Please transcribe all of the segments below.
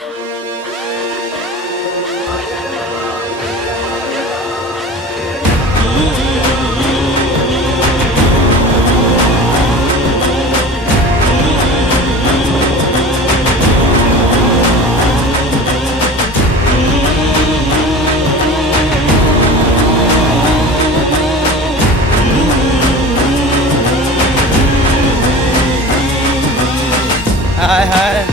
हाय हाय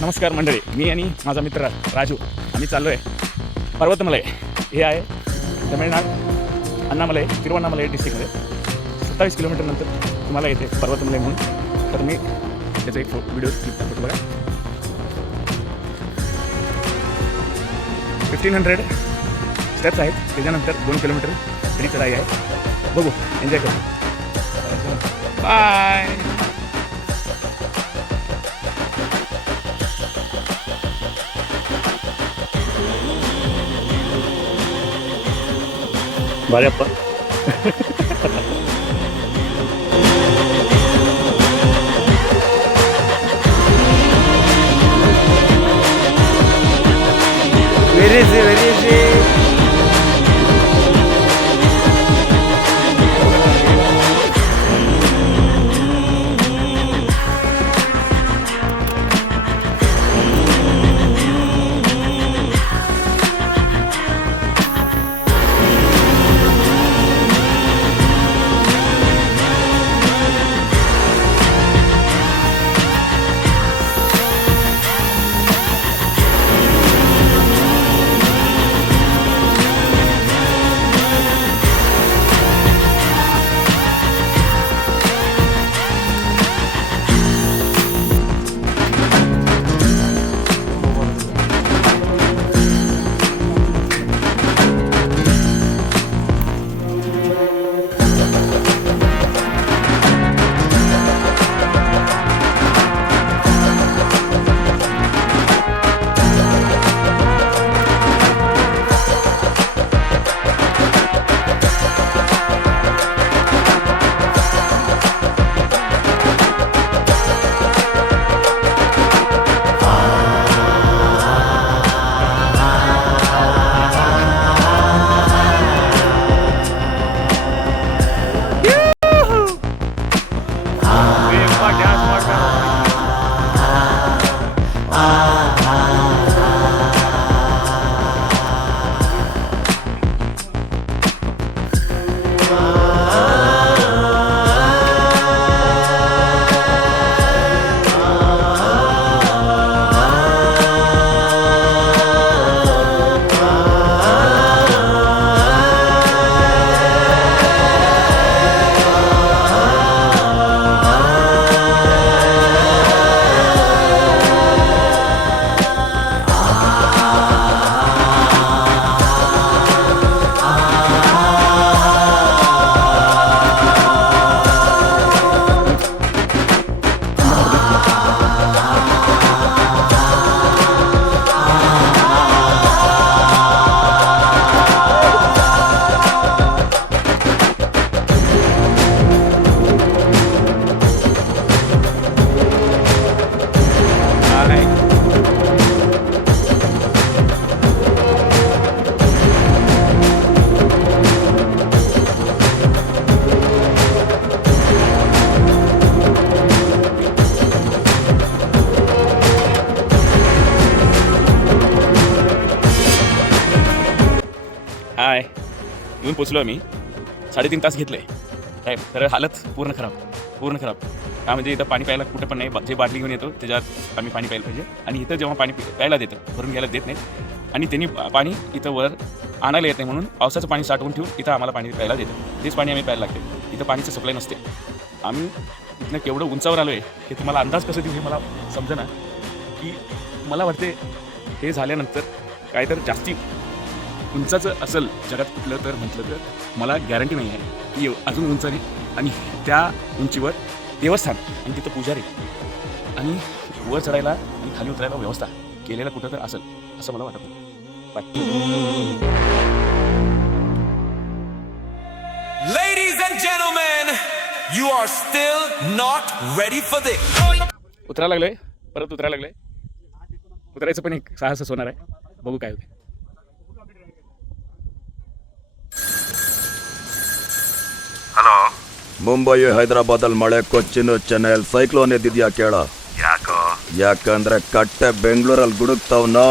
नमस्कार मंडळी, मी आणि माझा मित्र राजू आम्ही चाललो आहे पर्वतमलाई. हे आहे तमिळनाड अण्णामलाई तिरुवण्णामलाई डिस्ट्रिक्टमध्ये. 27 किलोमीटर नंतर तुम्हाला येते पर्वतमलाई म्हणून. तर मी त्याचा एक व्हिडिओ क्लिप दाखवतो बघा. 1500 स्टेप्स आहेत. त्याच्यानंतर 2 किलोमीटर तरी चढाई आहे. बघू, एन्जॉय करू. Bye. Balappa very easy very easy. इथून पोचलो आम्ही 3.5 तास घेतले टाईम. तर हालत पूर्ण खराब. का म्हणजे इथं पाणी प्यायला कुठं पण नाही. जे बाटली घेऊन येतो त्याच्यात आम्ही पाणी प्यायला पाहिजे. आणि इथं जेव्हा पाणी प्यायला देतं भरून घ्यायला देत नाहीत. आणि त्यांनी पाणी इथं वर आणायला येत नाही म्हणून पावसाचं पाणी साठवून ठेवून इथं आम्हाला पाणी प्यायला देतं. तेच पाणी आम्ही प्यायला लागते. इथं पाणीचं सप्लाय नसते. आम्ही इथनं केवढं उंचावर आलो आहे हे तुम्हाला अंदाज कसं देऊ हे मला समजेना. की मला वाटते हे झाल्यानंतर काय तर जास्ती उंचाचं असेल जगात कुठलं तर म्हटलं तर मला गॅरंटी नाही आहे की अजून उंच आहे. आणि त्या उंचीवर देवस्थान आणि तिथं पुजारी आणि वर चढायला आणि खाली उतरायला व्यवस्था केलेला कुठं तर असेल असं मला वाटत नाही. Ladies and gentlemen, you are still not ready for this. उतरायला लागलोय, परत उतरायला लागलोय. उतरायचं पण एक साहसच होणार आहे. बघू काय होते. ಹಲೋ ಮುಂಬೈ ಹೈದರಾಬಾದಲ್ಲಿ ಮಳೆ ಕೊಚ್ಚಿನ್ ಚೆನ್ನೈಯಲ್ಲಿ ಸೈಕ್ಲೋನ್ ಎದ್ದಿದ್ಯಾ ಕೇಳ. ಯಾಕೋ? ಯಾಕಂದ್ರೆ ಕಟ್ಟೆ ಬೆಂಗಳೂರಲ್ಲಿ ಗುಡುಕ್ತಾವ್ನೋ.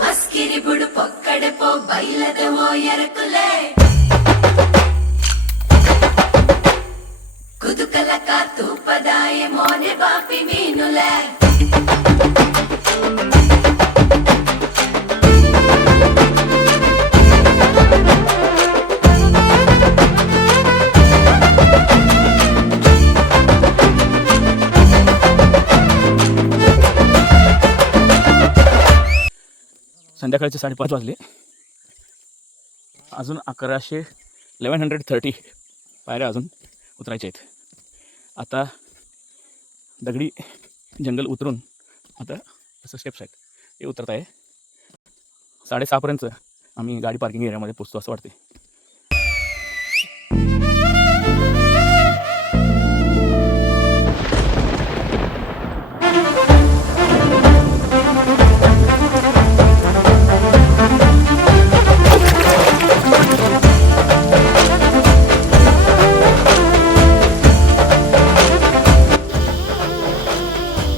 మస్కిరిబుడు పొక్కడపో బయలదవో ఎరకులే కుదుకలక తూపదాయే మోనే బాపి మీనులే संध्याकाळचे 5:30 वाजले. अजून 1130 पायऱ्या अजून उतरायच्या आहेत. आता दगडी जंगल उतरून आता असं स्टेप्स आहेत ते उतरत आहे. 6:30पर्यंत आम्ही गाडी पार्किंग एरियामध्ये पोचतो असं वाटते.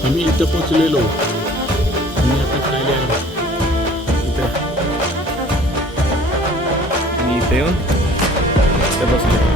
आम्ही इथं पोचलेलो आणि आता काय लिहायला इथं आणि इथे येऊन इथं बसलो.